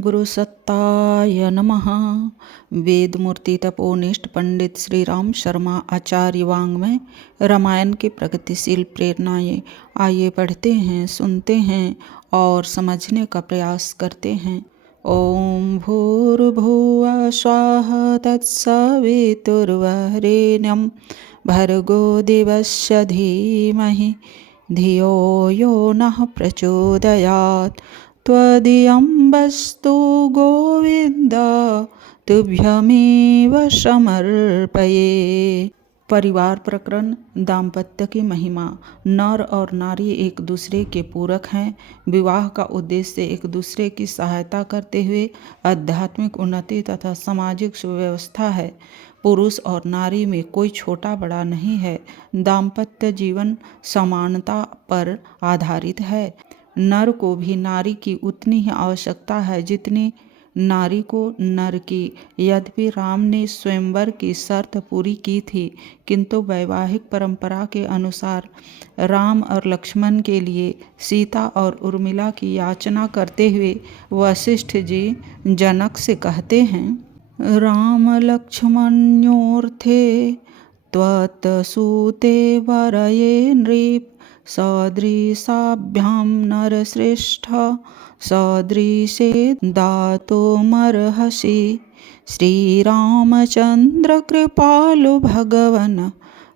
गुरुसत्ताय नमः। वेदमूर्ति तपोनिष्ठ पंडित श्री राम शर्मा आचार्य वाङ्मय रामायण की प्रगतिशील प्रेरणाएं। आइए पढ़ते हैं, सुनते हैं और समझने का प्रयास करते हैं। ओम भूर्भुवः स्वः तत्सवितुर्वरेण्यं भर्गो देवस्य धीमहि धियो यो नः प्रचोदयात्। त्वदीयं वस्तु गोविंद तुभ्यमेव समर्पये। परिवार प्रकरण। दाम्पत्य की महिमा। नर और नारी एक दूसरे के पूरक हैं। विवाह का उद्देश्य एक दूसरे की सहायता करते हुए आध्यात्मिक उन्नति तथा सामाजिक सुव्यवस्था है। पुरुष और नारी में कोई छोटा बड़ा नहीं है। दाम्पत्य जीवन समानता पर आधारित है। नर को भी नारी की उतनी ही आवश्यकता है जितनी नारी को नर की। यद्यपि राम ने स्वयंवर की शर्त पूरी की थी, किंतु वैवाहिक परंपरा के अनुसार राम और लक्ष्मण के लिए सीता और उर्मिला की याचना करते हुए वशिष्ठ जी जनक से कहते हैं, राम लक्ष्मणयोर्थे त्वत्सूते वरये नृप सदृशाभ्यां नरश्रेष्ठ सदृशे दातुमर्हसि। श्रीरामचंद्र कृपालु भगवन्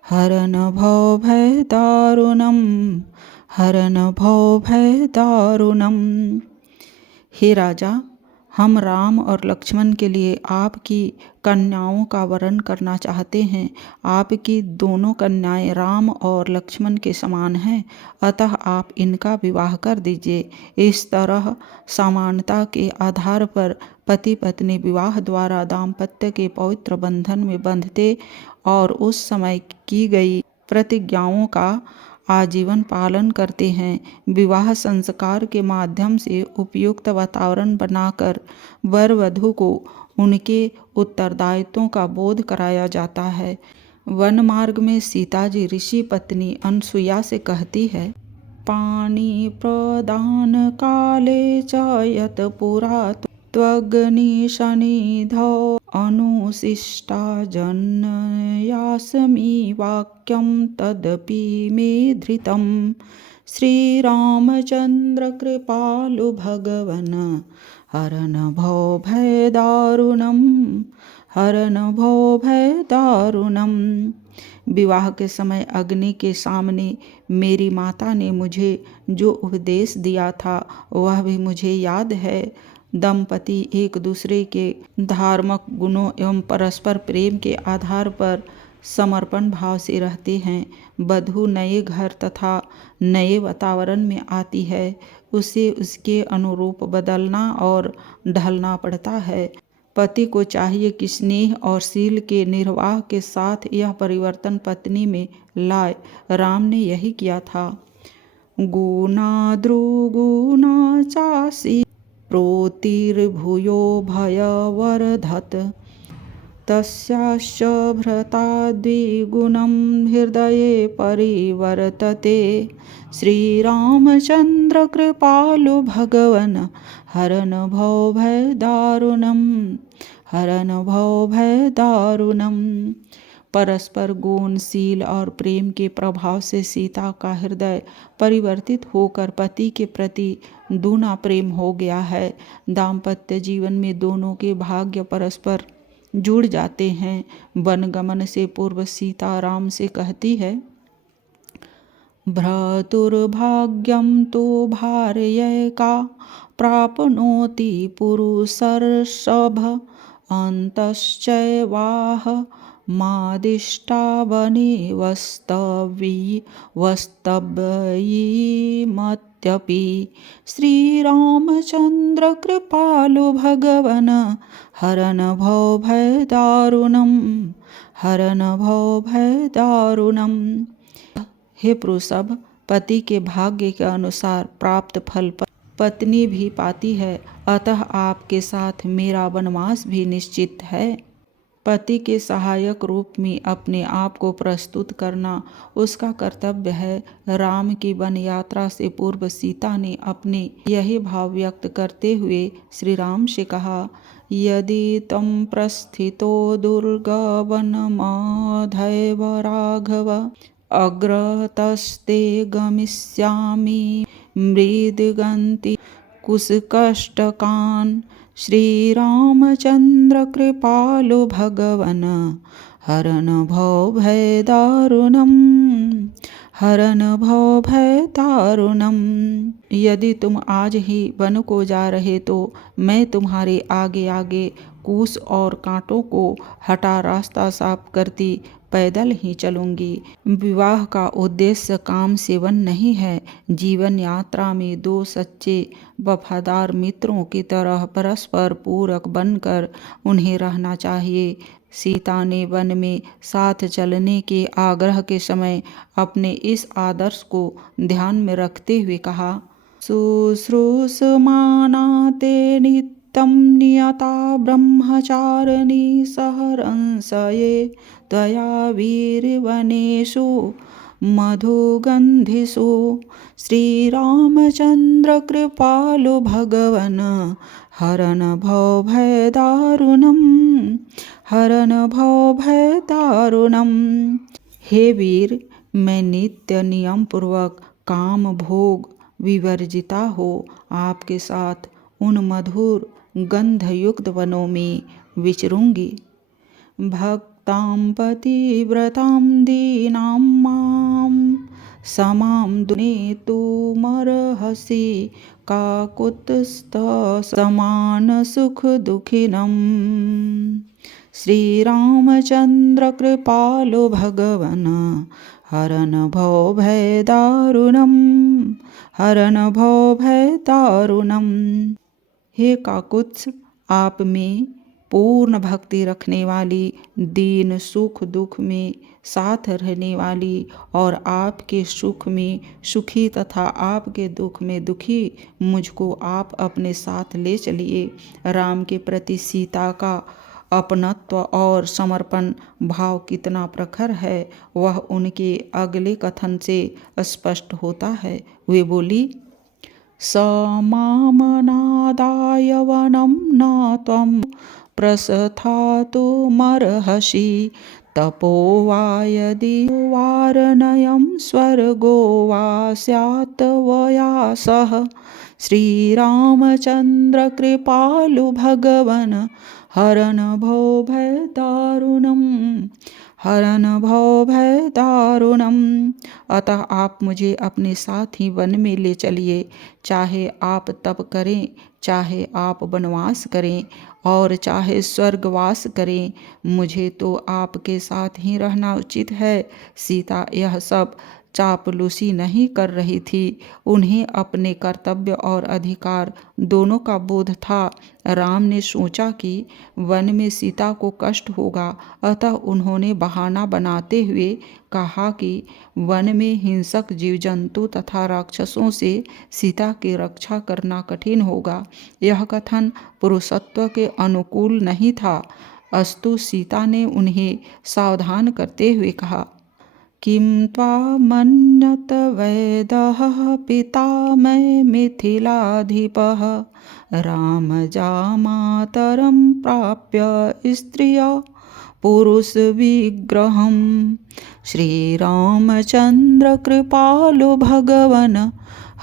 हरन् भवभयदारुणम् हरन् भवभयदारुणम्। हे राजा, हम राम और लक्ष्मण के लिए आपकी कन्याओं का वरण करना चाहते हैं। आपकी दोनों कन्याएं राम और लक्ष्मण के समान हैं, अतः आप इनका विवाह कर दीजिए। इस तरह समानता के आधार पर पति पत्नी विवाह द्वारा दाम्पत्य के पवित्र बंधन में बंधते और उस समय की गई प्रतिज्ञाओं का आजीवन पालन करते हैं। विवाह संस्कार के माध्यम से उपयुक्त वातावरण बनाकर वर वधू को उनके उत्तरदायित्वों का बोध कराया जाता है। वन मार्ग में सीता जी ऋषि पत्नी अनसुया से कहती है, पाणि प्रदान काले च यत् पुरा त्वग्निशनिधौ अनुशिष्टा जन्यास्मि वाक्यं तदपि मे धृतं। श्रीरामचंद्र कृपालु भगवन् हरन् भवभयदारुणम् हरन् भवभयदारुणम्। विवाह के समय अग्नि के सामने मेरी माता ने मुझे जो उपदेश दिया था वह भी मुझे याद है। दंपति एक दूसरे के धार्मिक गुणों एवं परस्पर प्रेम के आधार पर समर्पण भाव से रहते हैं। वधू नए घर तथा नए वातावरण में आती है, उसे उसके अनुरूप बदलना और ढलना पड़ता है। पति को चाहिए कि स्नेह और शील के निर्वाह के साथ यह परिवर्तन पत्नी में लाए। राम ने यही किया था। गुणा द्रुगुणा चासी प्रोतिर्भूयो भयवर्धत तस्याश्च भ्रता द्विगुणं हृदये परिवर्तते। श्रीरामचंद्र कृपालु भगवन् हरन् भवभयदारुणम् हरन् भवभयदारुणम्। परस्पर गुणशील और प्रेम के प्रभाव से सीता का हृदय परिवर्तित होकर पति के प्रति दूना प्रेम हो गया है। दाम्पत्य जीवन में दोनों के भाग्य परस्पर जुड़ जाते हैं। वनगमन से पूर्व सीता राम से कहती है, भ्रातुर्भाग्यं तु भार्यैका प्राप्नोति पुरुषर्षभ अन्तश्चैवाह मादिष्टा वने वस्तव्यमत्यपि। श्रीरामचंद्र कृपालु भगवन् हरन् भवभयदारुणम् हरन् भवभयदारुणम्। हे पुरुषभ, पति के भाग्य के अनुसार प्राप्त फल पत्नी भी पाती है, अतः आपके साथ मेरा वनवास भी निश्चित है। पति के सहायक रूप में अपने आप को प्रस्तुत करना उसका कर्तव्य है। राम की वन यात्रा से पूर्व सीता ने अपने यही भाव व्यक्त करते हुए श्री राम से कहा, यदि तम प्रस्थितो दुर्गवनमाधैव राघव अग्रतस्ते गमिष्यामि मृदगन्ति कुशकष्टकान्। श्रीरामचन्द्र कृपालु भगवन हरन भव भय दारुणम हरन भव भय दारुणम। यदि तुम आज ही वन को जा रहे तो मैं तुम्हारे आगे आगे कूश और कांटों को हटा रास्ता साफ करती पैदल ही चलूंगी। विवाह का उद्देश्य काम सेवन नहीं है। जीवन यात्रा में दो सच्चे वफादार मित्रों की तरह परस्पर पूरक बनकर उन्हें रहना चाहिए। सीता ने वन में साथ चलने के आग्रह के समय अपने इस आदर्श को ध्यान में रखते हुए कहा, शुश्रूषमाणा ते नित्यं नियता ब्रह्मचारिणी सहरंसये त्वया वीरवनेषु मधुगन्धिषु। श्रीरामचन्द्र कृपालु भगवन हरन भव भय दारुणम हरन भव भय दारुणम। हे वीर, मैं नित्य नियम पूर्वक काम भोग विवर्जिता हो आपके साथ उन मधुर गंधयुक्त वनों में विचरूंगी। भक्तां पतिव्रतां दीनां मां समां दुनेतुमर्हसि काकुत्स्थ समान सुख दुखिनम्। श्रीरामचन्द्र कृपालु भगवन हरन भव भय दारुणम हरन भव भय दारुणम। हे काकुत्स्थ, आप में पूर्ण भक्ति रखने वाली, दीन सुख दुख में साथ रहने वाली और आपके सुख में सुखी तथा आपके दुख में दुखी मुझको आप अपने साथ ले चलिए। राम के प्रति सीता का अपनत्व और समर्पण भाव कितना प्रखर है वह उनके अगले कथन से स्पष्ट होता है। वे बोली, स मामनादाय वनं न त्वं प्रस्थातुमर्हसि तपो वा यदि वारणयं स्वर्गो वा स्यात् त्वया सह। श्रीरामचन्द्र कृपालु भगवन हरन भव भय दारुणम हरन भव भय दारुणम। अतः आप मुझे अपने साथ ही वन में ले चलिए। चाहे आप तप करें, चाहे आप वनवास करें और चाहे स्वर्गवास करें, मुझे तो आपके साथ ही रहना उचित है। सीता यह सब चापलूसी नहीं कर रही थी। उन्हें अपने कर्तव्य और अधिकार दोनों का बोध था। राम ने सोचा कि वन में सीता को कष्ट होगा, अतः उन्होंने बहाना बनाते हुए कहा कि वन में हिंसक जीव जंतु तथा राक्षसों से सीता की रक्षा करना कठिन होगा। यह कथन पुरुषत्व के अनुकूल नहीं था। अस्तु सीता ने उन्हें सावधान करते हुए कहा, किं त्वामन्यत वैदः पिता मै मिथिलाधिपः रामजामातरं प्राप्य स्त्रिय पुरुषविग्रहं। श्रीरामचन्द्र कृपालु भगवन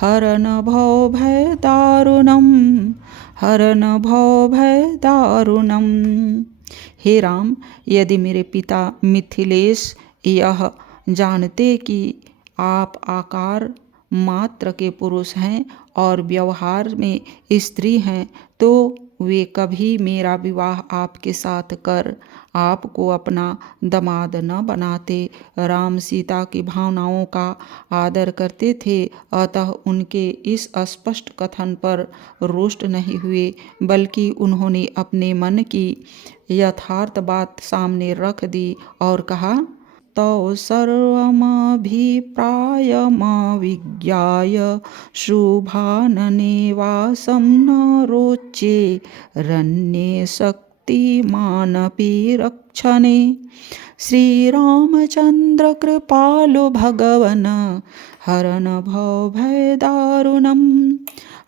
हरन भव भय दारुणम हरन भव भय दारुणम। हे राम, यदि मेरे पिता मिथिलेश यह जानते कि आप आकार मात्र के पुरुष हैं और व्यवहार में स्त्री हैं, तो वे कभी मेरा विवाह आपके साथ कर आपको अपना दामाद न बनाते। राम सीता की भावनाओं का आदर करते थे, अतः उनके इस स्पष्ट कथन पर रुष्ट नहीं हुए, बल्कि उन्होंने अपने मन की यथार्थ बात सामने रख दी और कहा, तौ सर्वमभिप्रायमविज्ञाय शुभानने वासं न रोचे रण्ये शक्तिमानपि रक्षणे। श्रीरामचन्द्र कृपालु भगवन हरन भव भय दारुणम,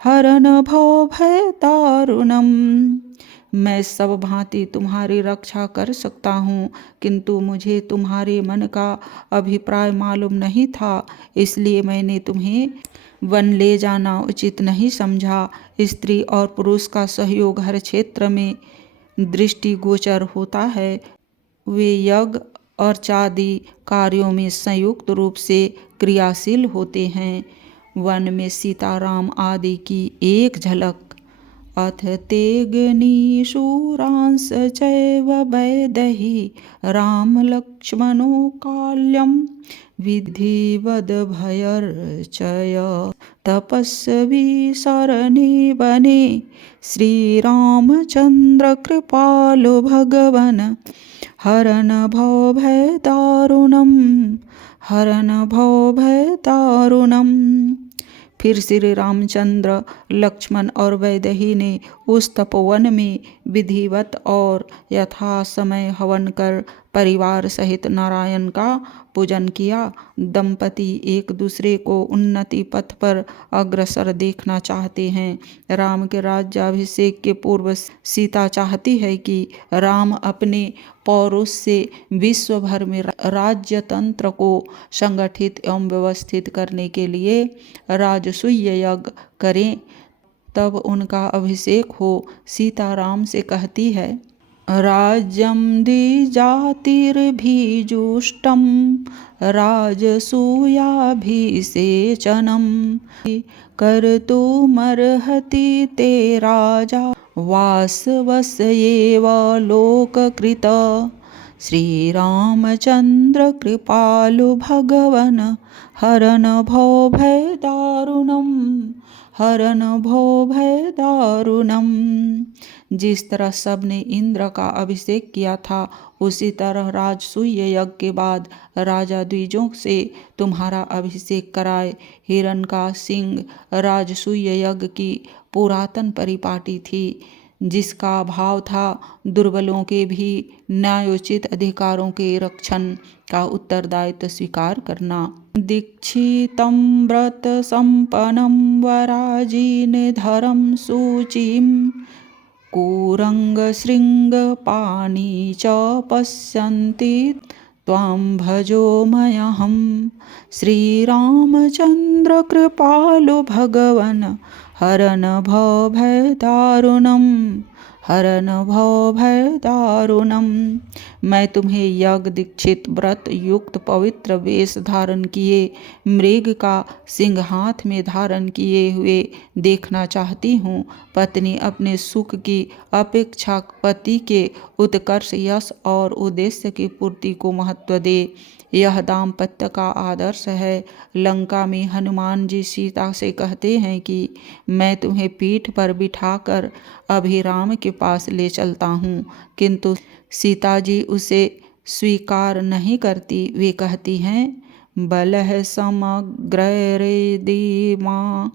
हरन भव भय दारुणम। मैं सब भांति तुम्हारी रक्षा कर सकता हूँ, किंतु मुझे तुम्हारे मन का अभिप्राय मालूम नहीं था, इसलिए मैंने तुम्हें वन ले जाना उचित नहीं समझा। स्त्री और पुरुष का सहयोग हर क्षेत्र में दृष्टिगोचर होता है। वे यज्ञ अर्चादि कार्यों में संयुक्त रूप से क्रियाशील होते हैं। वन में सीताराम आदि की एक झलक। अथ तेऽग्निशूरांश्च चैव वैदेही राम लक्ष्मणो काल्यं विधिवद् भयर्चय तपस्वी शरणे वने। श्रीरामचन्द्र कृपालु भगवन हरन भव भय दारुणम, हरन भव भय दारुणम। फिर श्री रामचंद्र, लक्ष्मण और वैदेही ने उस तपोवन में विधिवत और यथा समय हवन कर परिवार सहित नारायण का पूजन किया। दंपति एक दूसरे को उन्नति पथ पर अग्रसर देखना चाहते हैं। राम के राज्याभिषेक के पूर्व सीता चाहती है कि राम अपने पौरुष से विश्व भर में राज्य तंत्र को संगठित एवं व्यवस्थित करने के लिए राजसूय यज्ञ करें, तब उनका अभिषेक हो। सीता राम से कहती है, राज्यं द्विजातिर्भिजुष्टं राजसूयाभिषेचनं कर्तुमर्हति ते राजा वासवस्यैव लोककृत। श्रीरामचन्द्र कृपालु भगवन हरन भव भय दारुणम, हरन भव भय दारुणम। जिस तरह सबने इंद्र का अभिषेक किया था, उसी तरह राजसूय यज्ञ के बाद राजा द्विजों से तुम्हारा अभिषेक कराए। हिरण का सिंह राजसूय यज्ञ की पुरातन परिपाटी थी, जिसका भाव था दुर्बलों के भी न्यायोचित अधिकारों के रक्षण का उत्तरदायित्व स्वीकार करना। दीक्षितं व्रत संपन्नं वराजीनिधरं शुचिं कुरंगशृंगपाणि च पश्यन्ति त्वां भजोम्यहं। श्रीरामचन्द्र कृपालु भगवन हरन भव भय दारुणम, हरन भव भय दारुणम। मैं तुम्हें यज्ञ दीक्षित व्रत युक्त पवित्र वेश धारण किए, मृग का सिंह हाथ में धारण किए हुए देखना चाहती हूँ। पत्नी अपने सुख की अपेक्षा पति के उत्कर्ष, यश और उद्देश्य की पूर्ति को महत्व दे, यह दाम्पत्य का आदर्श है। लंका में हनुमान जी सीता से कहते हैं कि मैं तुम्हें पीठ पर बिठाकर अभिराम के पास ले चलता हूँ, किंतु सीता जी उसे स्वीकार नहीं करती। वे कहती हैं, बलः समग्रैरेदि मां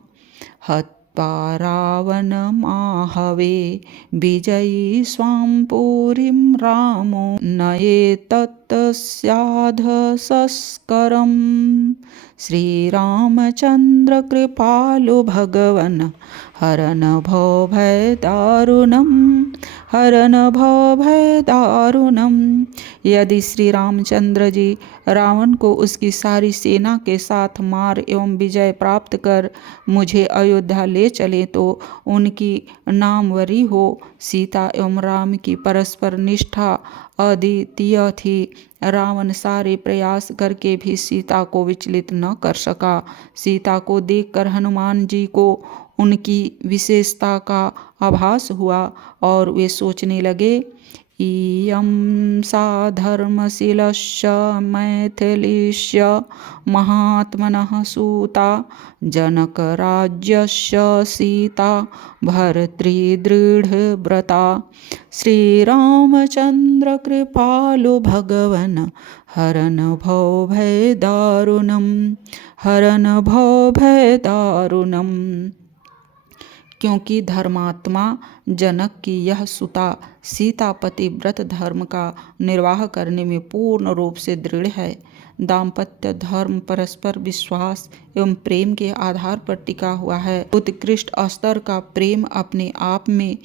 हत्वा रावणमाहवे विजयी स्वां पुरीं रामो नयेत्तस्याध संस्करम्। श्रीरामचन्द्र कृपालु भगवन हरन भव भय दारुणम, हरन भव भय दारुणम। यदि श्री रामचंद्र जी रावण को उसकी सारी सेना के साथ मार एवं विजय प्राप्त कर मुझे अयोध्या ले चले तो उनकी नामवरी हो। सीता एवं राम की परस्पर निष्ठा अद्वितीय थी। रावण सारे प्रयास करके भी सीता को विचलित न कर सका। सीता को देखकर हनुमान जी को उनकी विशेषता का आभास हुआ और वे सोचने लगे, इयं सा धर्मशीलस्य मैथिलीस्य महात्मनः सूता जनकराज्यस्य सीता भर्तृदृढव्रता। श्रीरामचन्द्र कृपालु भगवन हरन भव भय दारुणम, हरन भव भय दारुणम। क्योंकि धर्मात्मा जनक की यह सुता सीता पतिव्रत धर्म का निर्वाह करने में पूर्ण रूप से दृढ़ है। दाम्पत्य धर्म परस्पर विश्वास एवं प्रेम के आधार पर टिका हुआ है। उत्कृष्ट स्तर का प्रेम अपने आप में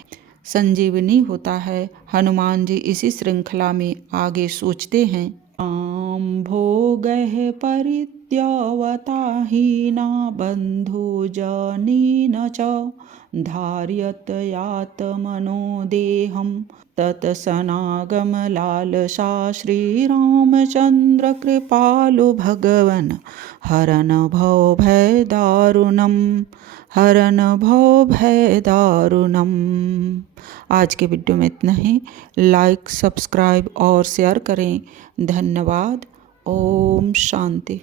संजीवनी होता है। हनुमान जी इसी श्रृंखला में आगे सोचते हैं। भोगैः परित्यवताहीना बन्धुजनेन च धार्यतयात्मनो देहं तत्सनागमलालसा श्रीरामचन्द्र कृपालु भगवन् हरन् भवभयदारुणम्। आज के वीडियो में इतना ही। लाइक, सब्सक्राइब और शेयर करें। धन्यवाद। ओम शांति।